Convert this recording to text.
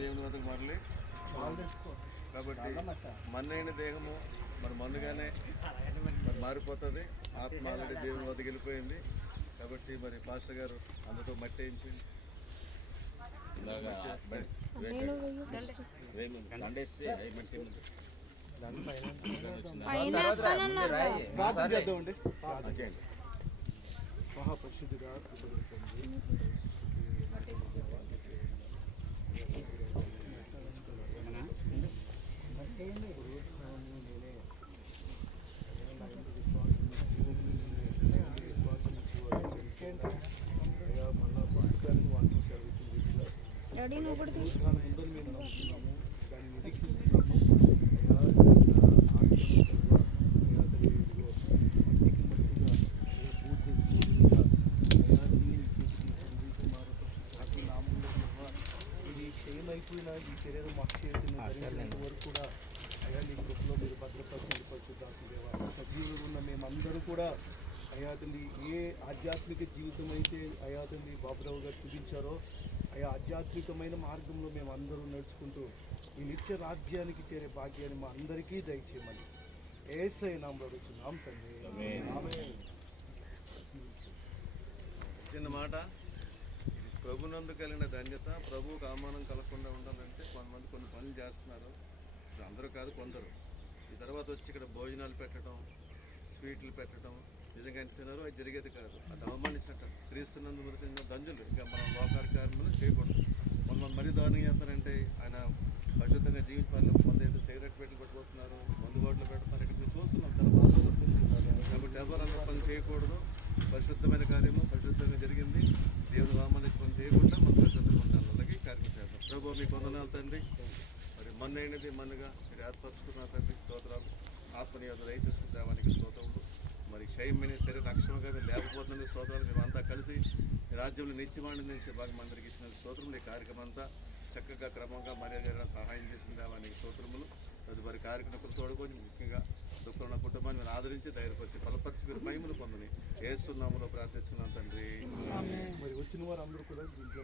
దేవుని వద్దకు మరలి. కాబట్టి మన్నైన దేహము మరి మన్నుగానే మరి మారిపోతుంది. ఆత్మ ఆల్రెడీ దేవుని వద్దకు వెళ్ళిపోయింది. కాబట్టి మరి పాస్టర్ గారు అందరితో మట్టి వేయించండి. ప్రార్థన చేద్దామండి. మహాపరిశుద్ధుడా దాన్ని నిరీక్షిస్తున్నాము. ఇది క్షయమైపోయిన ఈ శరీరం అక్షయతను ధరించినంత వరకు కూడా అయ్యా నీ కృపలో మీరు భద్రపరచండి. పరిశుద్ధాత్మదేవా సజీవులు ఉన్న మేమందరూ కూడా అయ్యా తండ్రి ఏ ఆధ్యాత్మిక జీవితం అయితే అయ్యా తండ్రి బాబురావు గారు చూపించారో అయ్యా ఆధ్యాత్మికమైన మార్గంలో మేము అందరూ నడుచుకుంటూ ఈ నిత్య రాజ్యానికి చేరే భాగ్యాన్ని మా అందరికీ దయచేయమని యేసయ్య నామములో అడుగుతున్నాం తండ్రి. చిన్న మాట, ప్రభునందు కలిగిన ధన్యత. ప్రభువుకు అవమానం కలగకుండా ఉండాలంటే కొంతమంది కొన్ని పనులు చేస్తున్నారు. అందరూ కాదు, కొందరు. ఈ తర్వాత వచ్చి ఇక్కడ భోజనాలు పెట్టడం, స్వీట్లు పెట్టడం నిజంగా తిన్నారు. అది జరిగేది కాదు. అది అవమానించినట్టు. క్రీస్తునందు మృతి దంజులు. ఇంకా మనం లోకాల కార్యములు చేయకూడదు. కొంతమంది మరీ దారుణంగా చేస్తారంటే ఆయన పరిశుద్ధంగా జీవించాలి. కొంత సిగరెట్ పెట్టి పట్టుకుంటున్నారు, మందు బాటలు పెడుతున్నారు. ఇక్కడ మేము చూస్తున్నాం, చాలా బాధలు. కాబట్టి ఎవరు అన్న పని చేయకూడదు. పరిశుద్ధమైన కార్యము పరిశుద్ధంగా జరిగింది. దేవుని అవమానించి పని చేయకుండా మనం పరిశుద్ధంగా ఉండాలి. అలాగే కార్యక్రమం చేద్దాం. ప్రభు మీకు వందనాలు తండ్రి. మరి మన్నైనది మన్నుగా మీరు ఏర్పరచుకున్న తండ్రి స్తోత్రాలు. ఆత్మనియోగ దయచేసుకున్న దేవానికి స్తోత్రములు. మరి క్షయమైన శరీర అక్షమంగా మీరు లేకపోతున్న స్తోత్రాలు. మేమంతా కలిసి రాజ్యంలో నిత్యమాండి నుంచి భాగం అందరికీ ఇచ్చిన స్తోత్రములు. ఈ కార్యక్రమం అంతా చక్కగా క్రమంగా మర్యాద సహాయం చేసిన దేవానికి స్తోత్రములు. తదుపరి కార్యక్రమం తోడుకొని ముఖ్యంగా దుఃఖం ఉన్న కుటుంబాన్ని మీరు ఆదరించి ధైర్యపరిచి బలపరిచి మీరు మహిమలు పొందని యేసు నామములో ప్రార్థించుకున్నాం తండ్రి. మరి వచ్చిన వారు అందరూ కూడా దీంట్లో